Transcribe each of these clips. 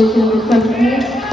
Station number 17.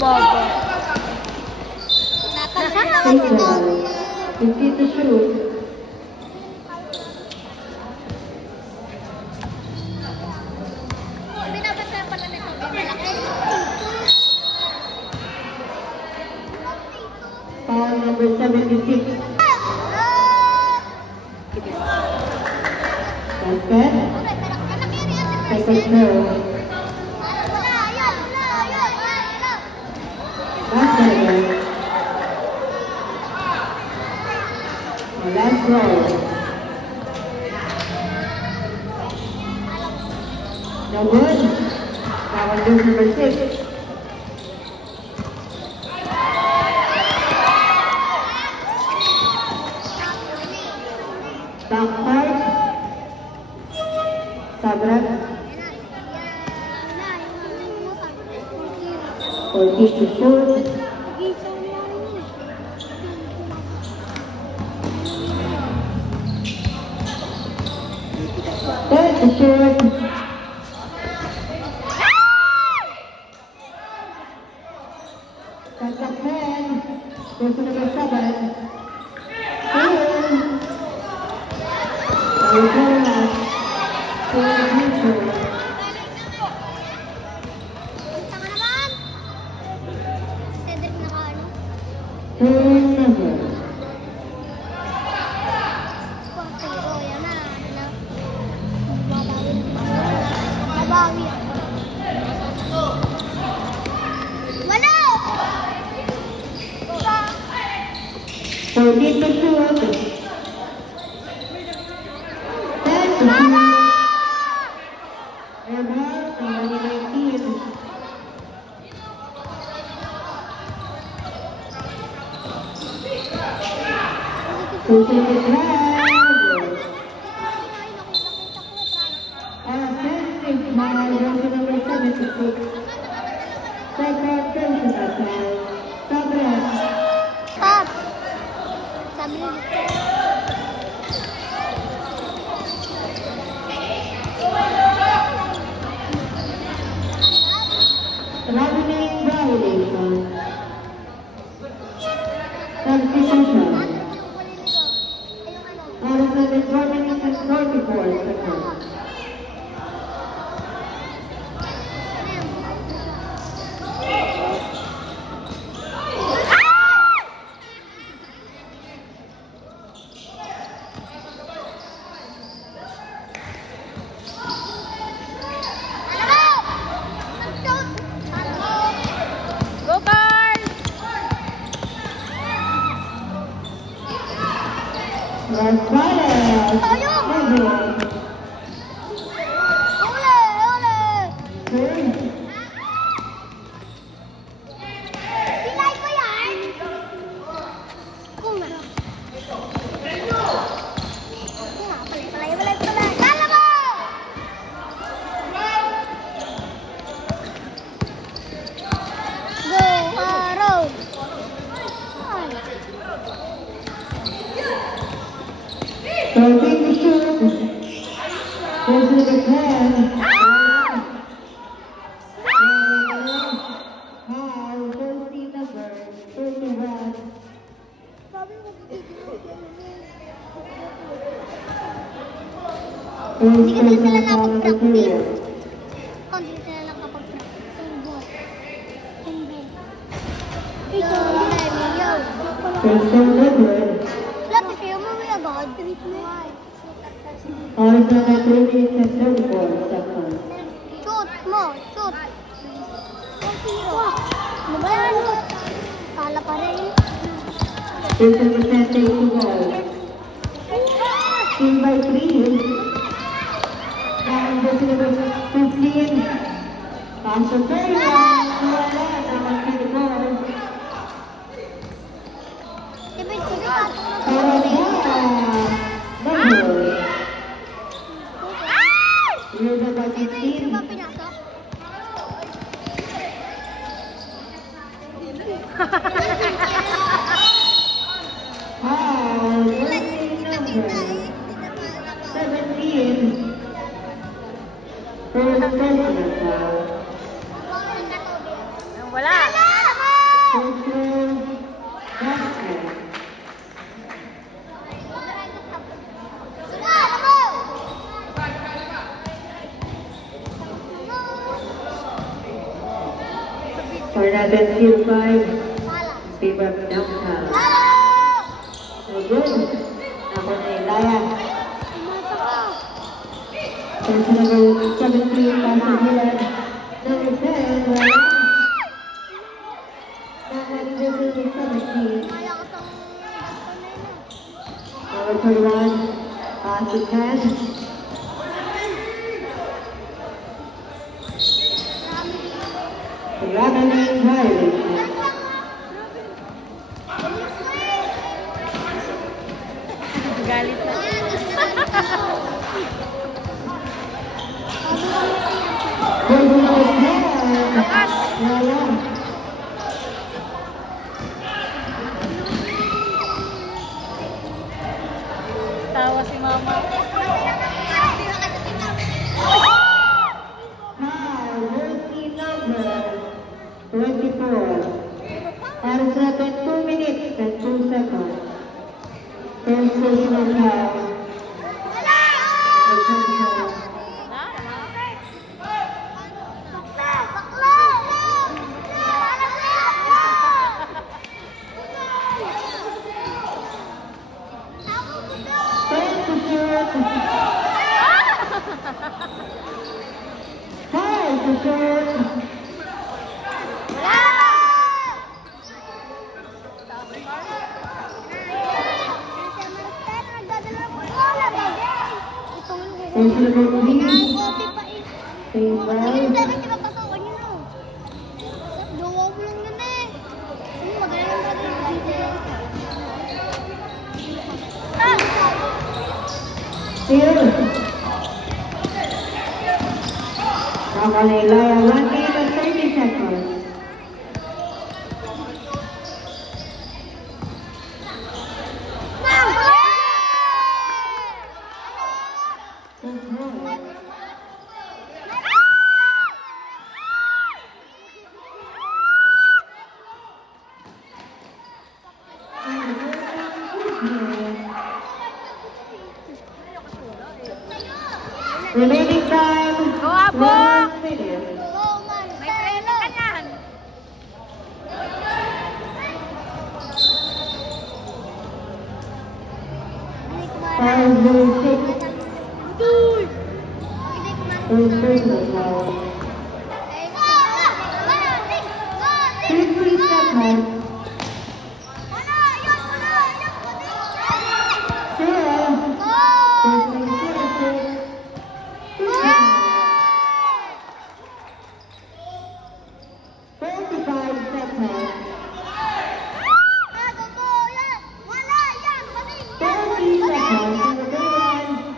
Bobo. 50 to shoot. Binabasa pala nito. Malaki. Foul number 76. Basket. Second throw. Basket again. Last row. No good. That one goes number 6. Back part. Sabrat. 14 to shoot. Ten to shoot. Contact man. Goes to number 7. Fourteen to shoot. 10 to shoot. Air ball, number 19. Pushing the drive. Offensive foul, jersey number 76. Second personal foul. Sabrat. Stop. Sabi niya. Traveling violation. Substitution. Out of the 4 minutes and 44 seconds. Go, Carl! Gonzalez. Ayun! Heavy. Ule! Ule! Third. Pilay ko yan! Kung nga. Palay. Kala mo! Go, Haro! Thirteen to shoot. Goes to the 10. Foul, jersey number 31. Sabi mo, First hindi ka personal sila foul of the nakapag-practice. period. Oh, Ito, Emilio. First time good. Lapit kayo mo may agad. Oras na na 2 minutes and 34 seconds. Shoot mo, shoot. Ano ba yan? Kala pa rin. 50% take to ball. Team by 3. Now the syllabus 15. Pass to Perla. Wala. Nakakita the ball. Sige, pasok na sa Para ulit. double. Ay! You're the by Hindi ba 15. pinasok? Foul. Jersey number 17. First personal foul. Wala. First row basket. For another field 5. Favor of downtown. So good. Ako na Ilaya. First number 17, Pastor Milan. Number 10, wala. Number 17. Number 21, Pastor Ken. Congratulations, violation. Galit na. First number 10, wala. Tawa si mama. Now, jersey number 24. Para sa atin, 2 minutes and 2 seconds. First personal foul. Time to shoot. Time to shoot. First number 3. Favor. Still. Ako na Ilaya, 1 minute and 30 seconds. Remaining time, Go, Apo! 1 minute. May training ka niyan. Foul zone 6. First personal foul. 50 seconds. Still. 15, 45 seconds. 30 seconds. Number 1.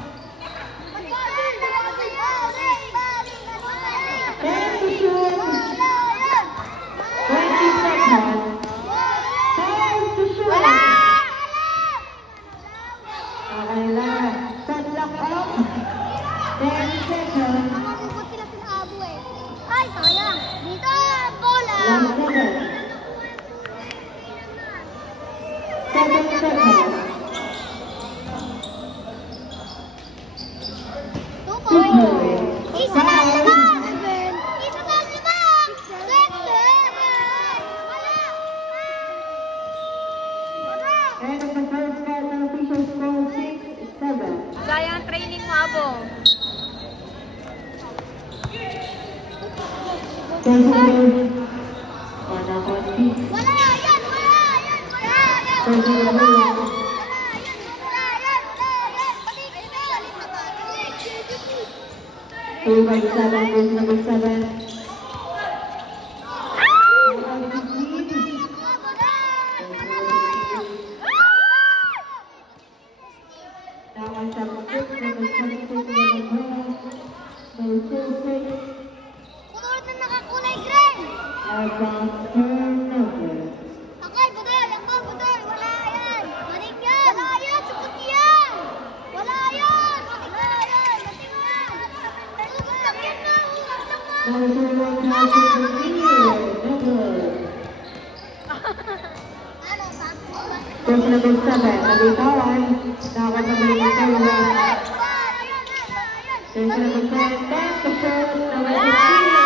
President Panakonti. Wala yan! Wala yan! Wala yan! President Wala. Wala yan! Wala yan! Paligid na yan! Two by seven, goes number 7. Now I have 6, number 26, number 6. Kulot na nakakulay green! Advance turnover. Akay, budol! Ako, budol! Wala yan! Manig yan! Wala yan! Sukot yan! Wala yan! Wala yan! Matig yan! Sukot lang yan na! Sukot lang na! Number 21, Cassie Trujillo. Number. Ano ba? Goes number 7, nabitawan. Now I have number 31. There's number 10, back to shoot, number 15.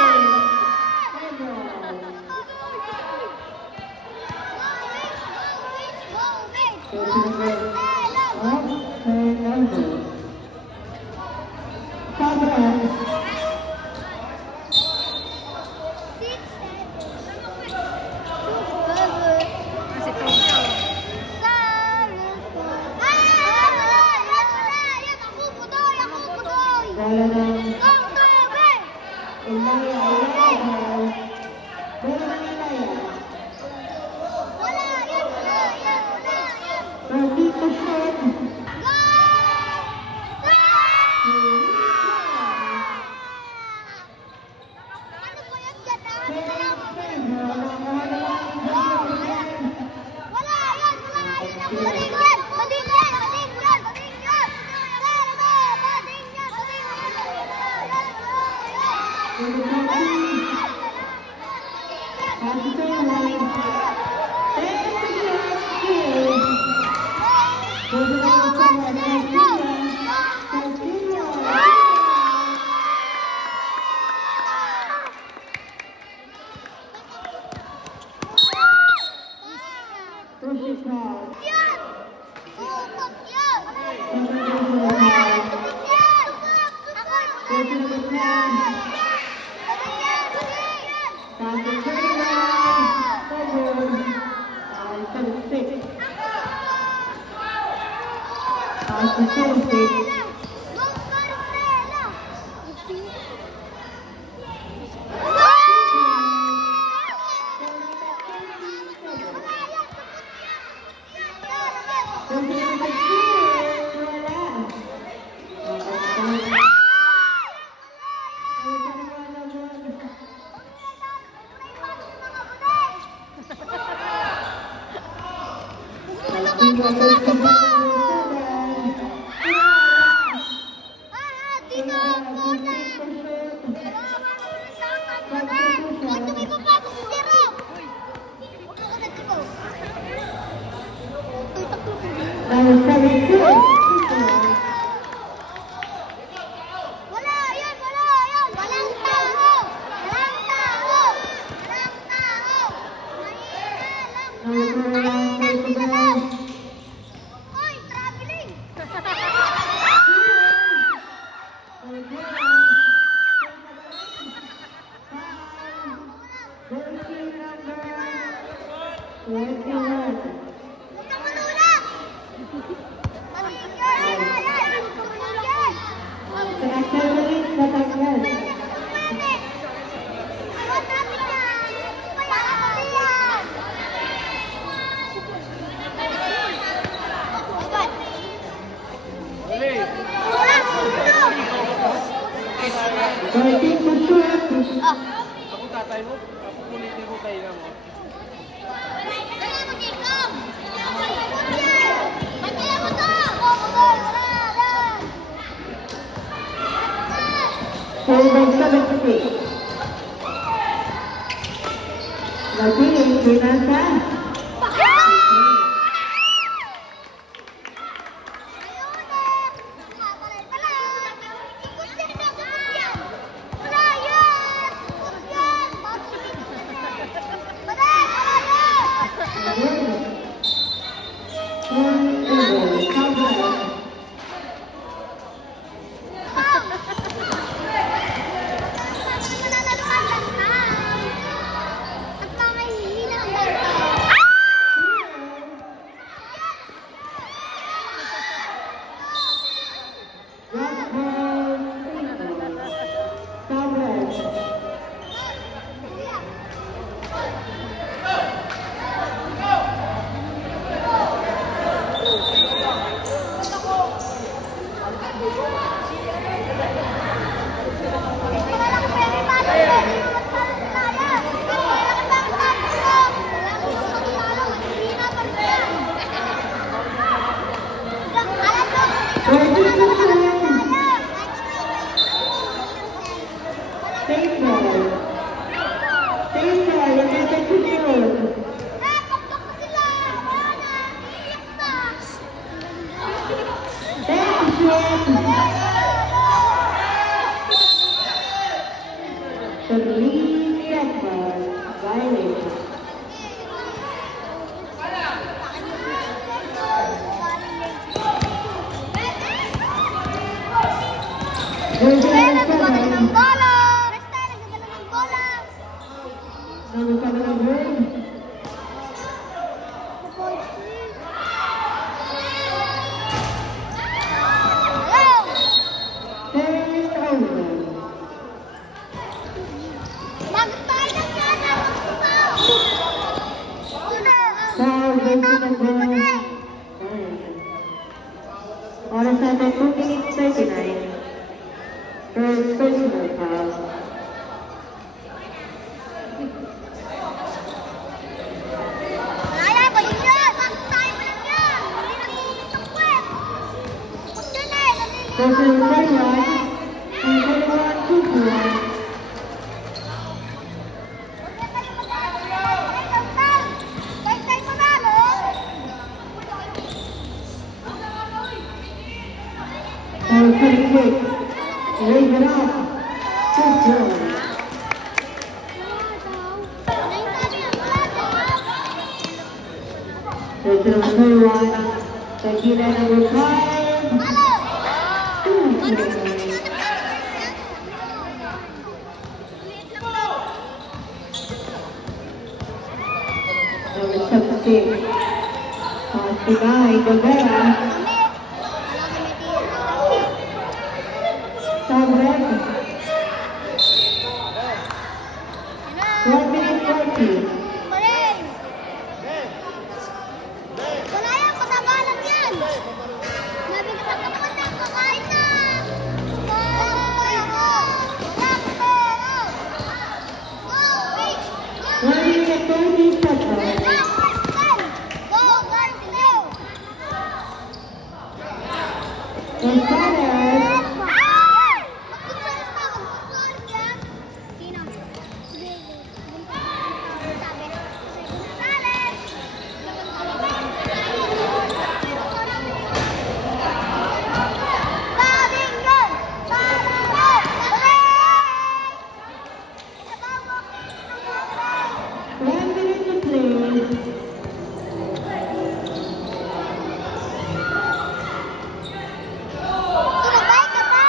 Kasi Tokyo. Wala yan! Wala yan! Walang tao! Walang tao! Walang tao! Mahina lang! Oy, traveling! Huwag kang manulak! Manulak! Ako tatay mo, ako kulitin mo tayo mo. Lagi, binasa. seconds. Violation. There's Kaya a nagdadala ng seven. bola! Resta, nagdadala ng bola! Number 7 on red. Turn over. Magtayo ng yana! Foul versus number 9. Oras natin 2 minutes 39. First personal foul. Raya, balik yan! Magtayo mo lang yan! Hindi nagiginis ang kwet! Huwag yan eh! Naliligaw Personal ako! play 1. And 21 2 4. Huwag yan kayo mag-aaral! Kahit tayo manalo! Foul 36. Raise it up. 2 4. Personal number 1. Tequila number 5. 2 4. Number 76. Pass to Guy Gavera. Sabrek. 1 minute 40. Wala yan, pataba lang yan. Nabigat ang katawan na, kakain na. Go, 1 minute 30 seconds. Gonzalez. One minute to play. Sinabay ka pa!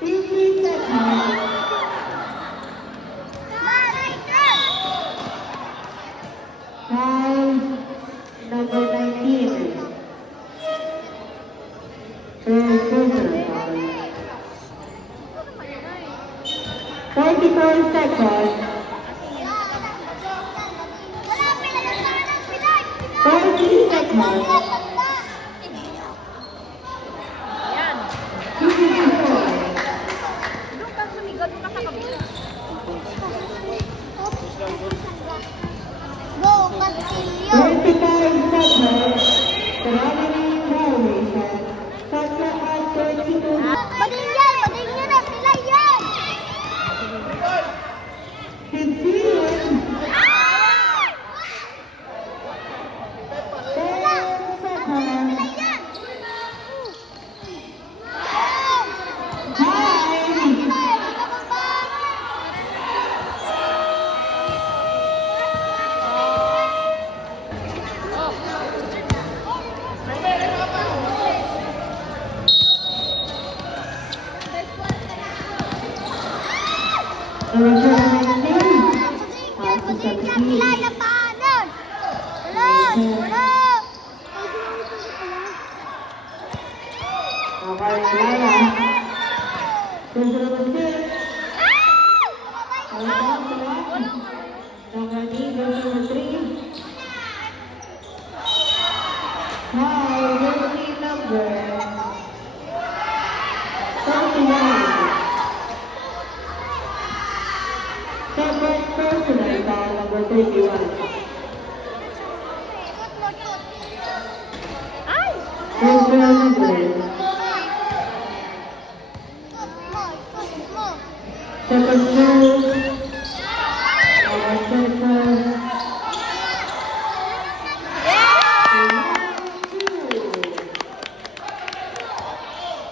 50 seconds. Foul number 19. First personal foul. 34 seconds. 30 seconds. Yan. 54. Doon ka sumigot ka sa kabila. Go, Castillo! 25 seconds. Karami na yung violation. Tatlo at 32. Bading yan na, sila yan! 15. Ah! 10 seconds. Yan! Time. Number 19. Pass to 17. Lalapanan! Wala! Okay, Lala. Number 6. Number 3. Foul, jersey number 31. Second personal foul, number 31. Ay! Personal number. Second foul. Our second.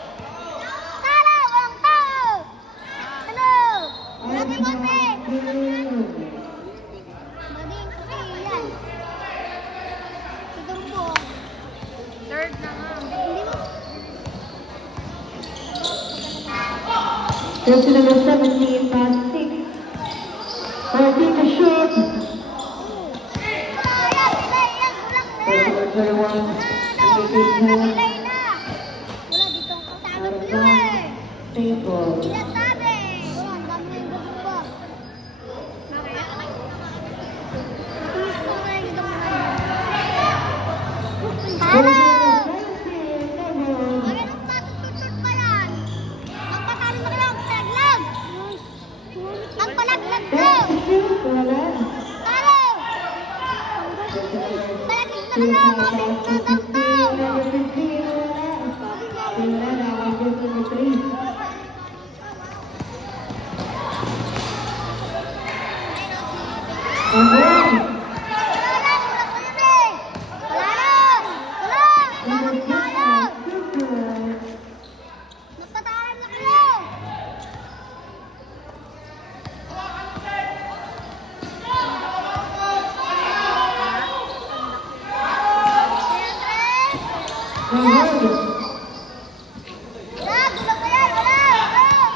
Sara, walang tao! Ano? Lagi mo, Jersey number 17, pass 6. 14 to shoot. Wala yan, delay yan, kulang na Jersey yan. number 21, Delay na. Wala dito ang kasama ko yun eh. table. Sinasabi. Wala, ang dami na yung gabong ba? Gusto ko na yung gabong ba? Talo! Magandang patututut pa yan. Ang patalo na lang, palaglag. Ang palaglag ko. Wala. Talo! Palaglag na lang, mabilis na tangtaw. Number 15, wala. Wala na ang Jersey number 3. Again.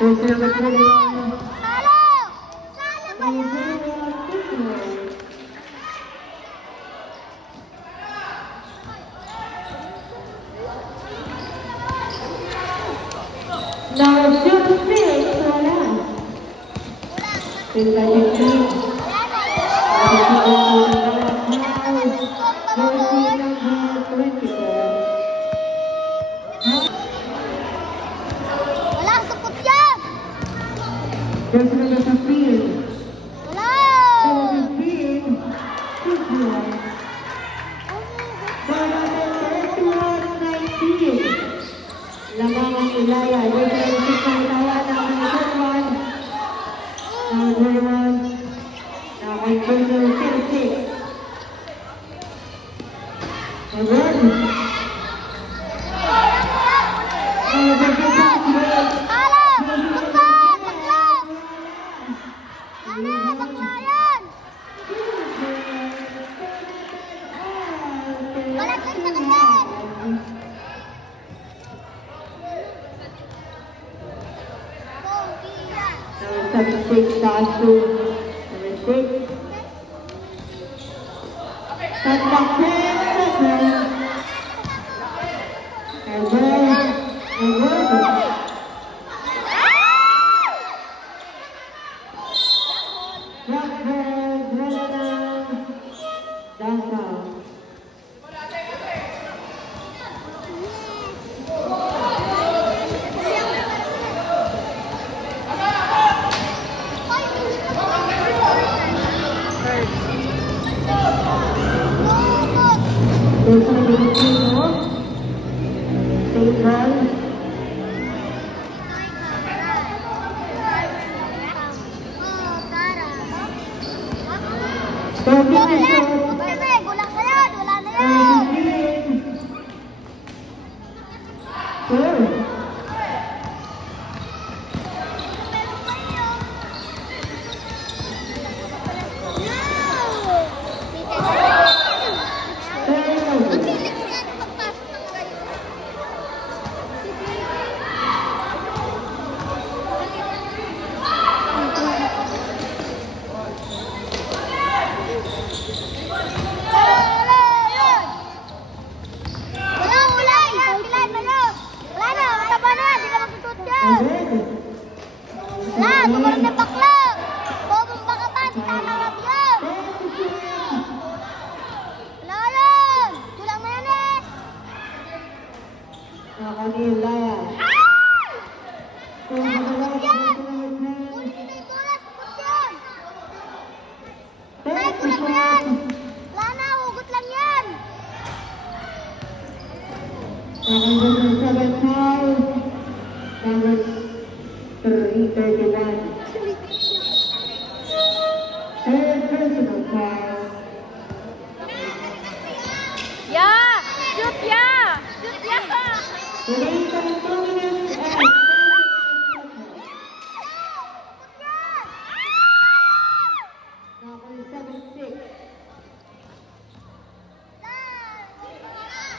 Jersey number 21. Now, shoot 6, wala. Sila yung team. Wala, supot yan! Jersey number 15. Wala! Number 15. Shoot 1. Number 31, 19. Lamang ang Ilaya. Jersey number 6 ang Ilaya. Number 1. Number 1. Number 6. Again. Number 6. Talo! Bakla! Bakla! Ano? Bakla yan! Palaglag na kayo! Pongkiyan! Number 76, Dasu. Number 6. Contact 10 seconds. Again. Blackbird, wala na. Dasa. Jersey number 18, no? Save ball. Gulang na yan! Wala na yan! Ang bilis yan pagpasok ng kayo. Gumawa na bakla! Bumumba ka pa, di tatanggap yan! Wala yan! Kulang na yan eh! Ilaya. Hulit yan! Hulit na yung tulas! Hulit yan! Ay, kulang na yan! Wala na, hugot lang yan! Number 7 foul. Number 31. Third personal foul. Yeah! Shoot ya! Shoot ya! Release of 2 minutes and number 76.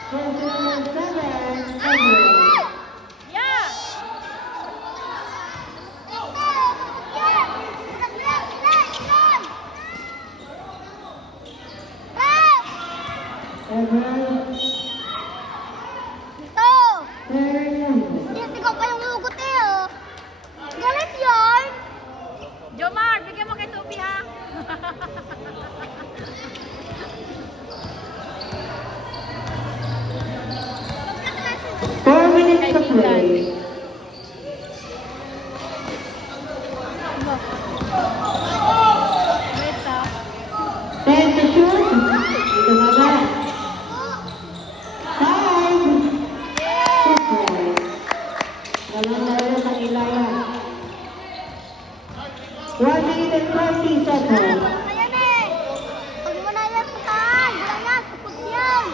Personal 7. Yeah! Ito! Turn. Tinitigaw pa yung lugot eh, oh. Galit yun! Jomar, bigyan mo kay Sophie ha. 4 minutes to play. Wait ha. 10 to shoot. Dito naman. 5. Walang laro ng ilayan. 1 minute and 40 seconds. Ayan eh! Huwag mo na yan pagkaan! Wala yan! Kapag yan!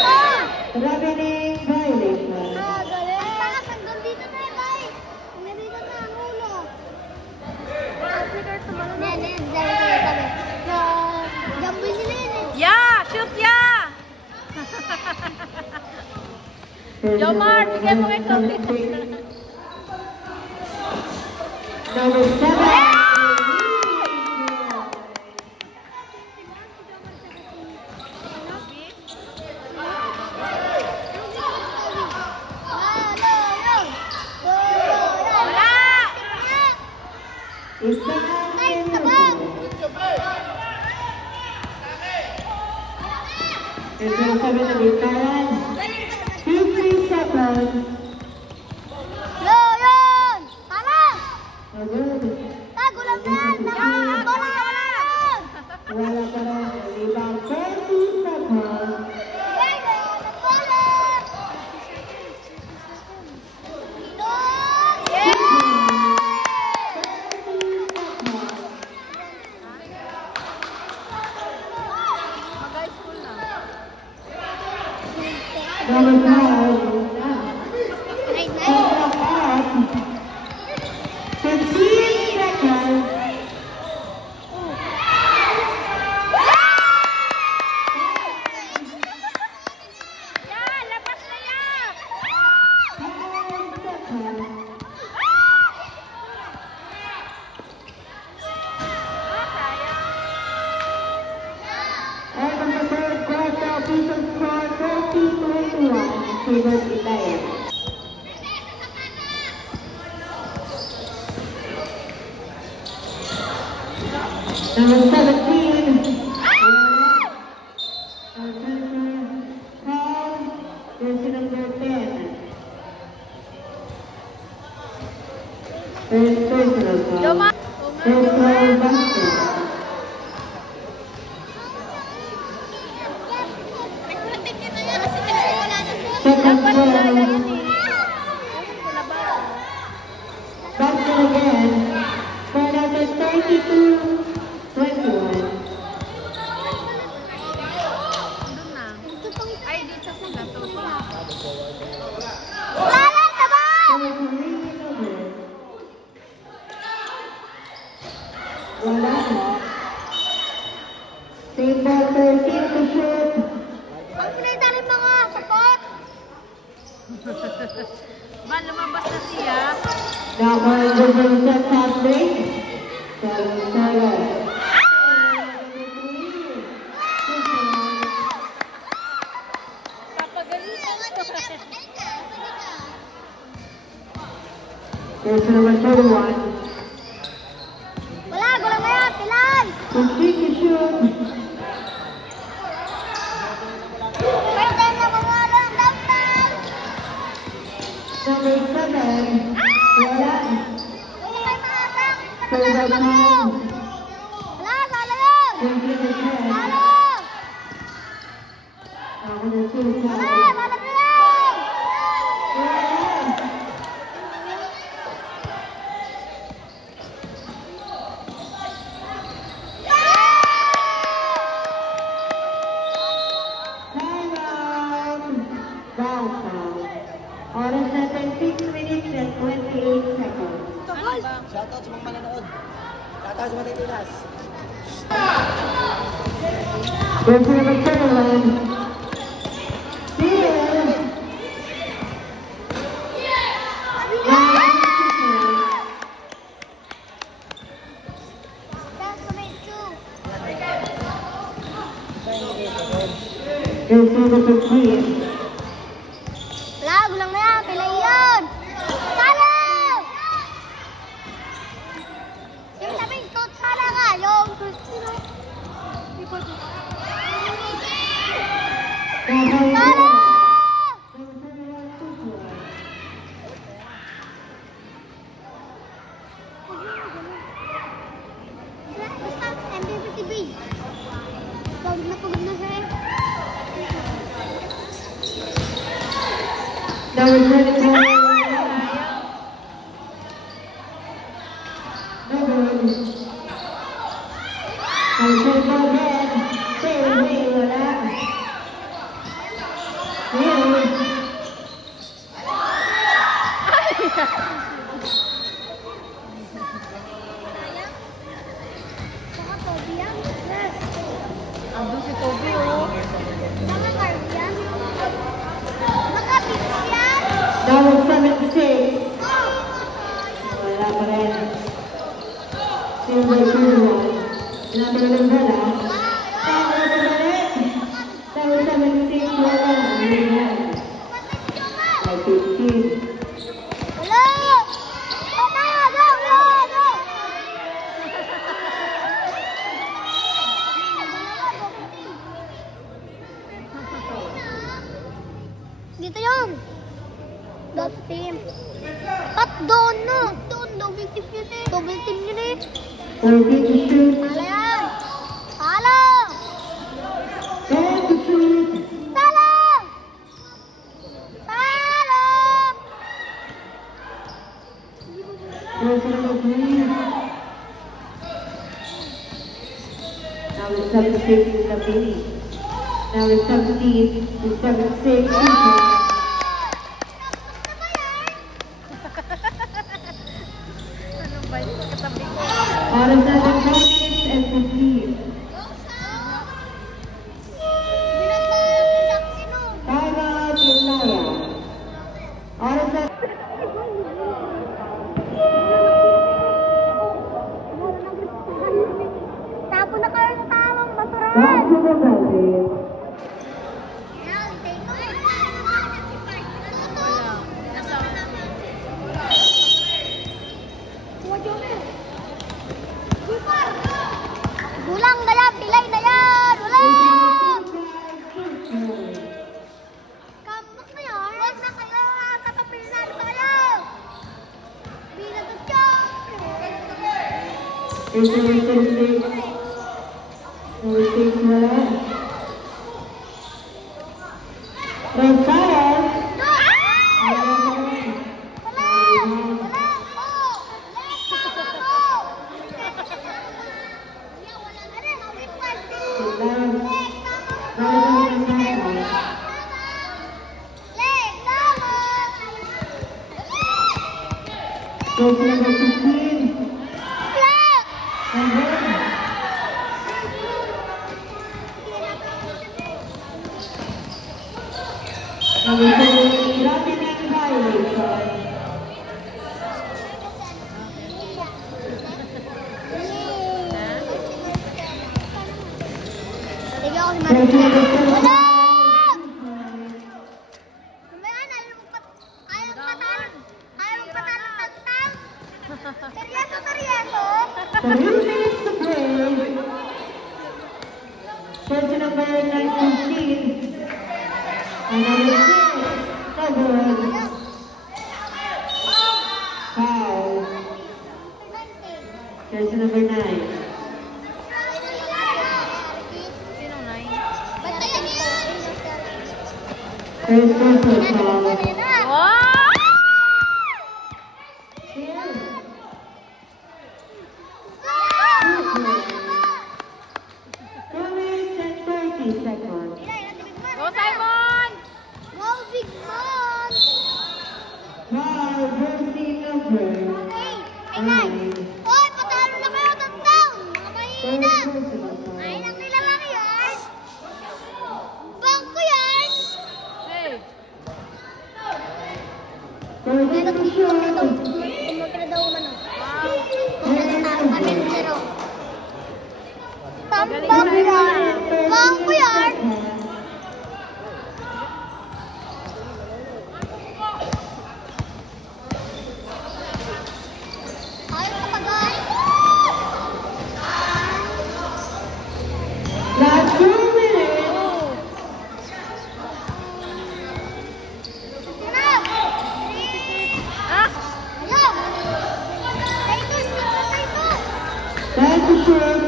Ah! Ravening violation. Ah, galing! Ang takas hanggang dito na eh, bay! Hanggang dito na ang ulo. Hindi, dahil ko yung sabi. Gamboy sila yun eh. Yeah, shoot ya. Jomar, bigyan mo kay Sophie. Number 7. Wala. Isa. Ay, tabang! Number 7 na bitaran. 50 seconds. Yun! Tama! Agad. Tago lang yan! Bola! Wala yun! Wala pa rin. Ibang 30 seconds. Yay! Nagbola! Mag-high school na. Number 5. Ay, 15 seconds. Yeah, labas na yan. 10 seconds. And on the third quarter, official score 30-21 in favor of Italia. Number 17. Wala. Jersey number 10. First personal foul. Jomar. First foul basket. nagpuntik nito yan kasi nagsimula na siya. Second Dapat na foul. yan eh. Kulaban. Basket again. Score number 32-21. Doon na. Ay, dito sila. Wala! Tabang! Wala. Save ball 13 to shoot. Ang pinita rin mga support! Ba, lumabas na siya. Double double set fast break. 7-7. Papagalitan ko. There's number 31. Wala! Gulang na yan! Pilan! 15 to shoot. Pwede na mga lang! Downtown! Number 7. Wala. Huwag kayo maatang! Third out home. Wala! Sala yun! 20 to 10. Salo! Ako na shoot. Wala! Sala na lang! Wala. Timeout. Downtown. Oras natin 6 minutes and 28 seconds. Ano ba? Shoutout sa mga manonood. Shoutout sa mga titilas. There's number 21. Here. That's the main two. Jersey number 15. Wala, gulang na yan. Pilay yun. Sala! Yung sabing coach sala nga. Yung Sala! Basta MVP si B. Pagod na siya eh. Number 24. Saka Toby yan. Yes. Andun si Toby, oh. Saka Carl yan. Nakapit yan. Number 76. Oh. Wala pa rin. Silver 21. Tinatawag ba na? Number 76. Wala. Ayan. Ay, 15. Hello! Tama! Go! Go! Go! Dito yun. Dot team. Pat doon no. Doon. Double team yun eh. Double team yun eh. 14 to shoot. Pala yan. Pala! 10 to shoot. Sala! Sala! Jersey number 3. Number 76 is Lavini. Number 17 is 76. Ano ba yun? Katabi ko. Out of 7 minutes and 15. Time out, Yulaya. Out of 7. Tapo na kayo sa tamang basuran. Back to the basket. Gulang na yan, pilay na yan! Gulang! Kampok na yan? Huwag na kayo, katapil na kayo! Binagot yan! Jersey number 76. Number 6 wala. Rosales. Wala pa rin. Jersey number 15. And then, number 7, Latin and violation. Jersey number 7. Seryoso? 3 minutes to play. Jersey number 19. And number 6. No good. Foul. Jersey number 9. Sinong nine? First personal foul. Wow! Here. 2 minutes and 30 seconds. Go, Simon! Go, big man! Foul. Jersey number Ay, 9. Hoy, patalo na kayo, tantang! Mga mahina! First personal foul. Ay, nang nilalaki yan! Bangko yan! Hey! shoot.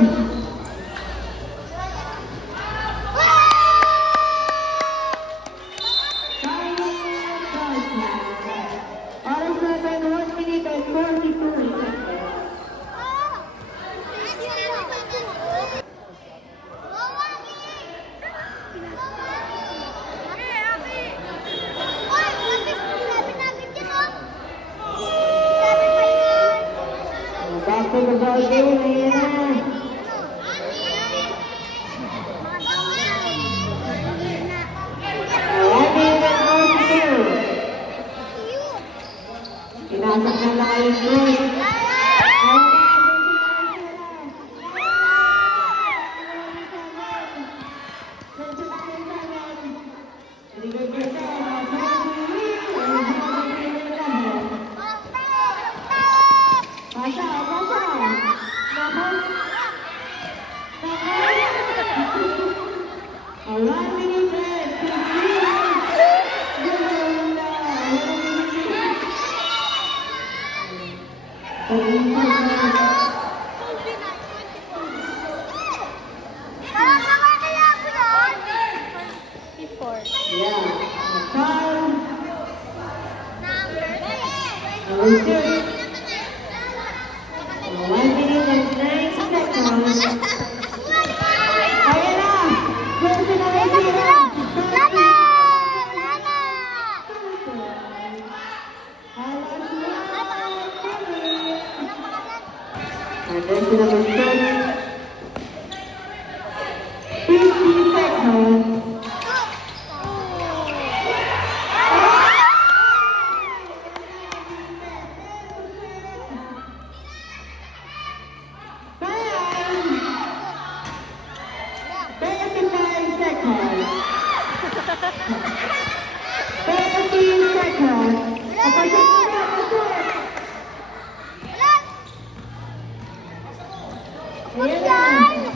Oras natin 1 minute and 42 seconds. Back to the ball game, ayan na. Pinasak na lang yung goal. Pasa, pasa. One minute left. Yeah. Foul. Number 6. 1 minute and 9 seconds. Ayan na. Close na lang sila. And then to number 6. 50 seconds. Ayan!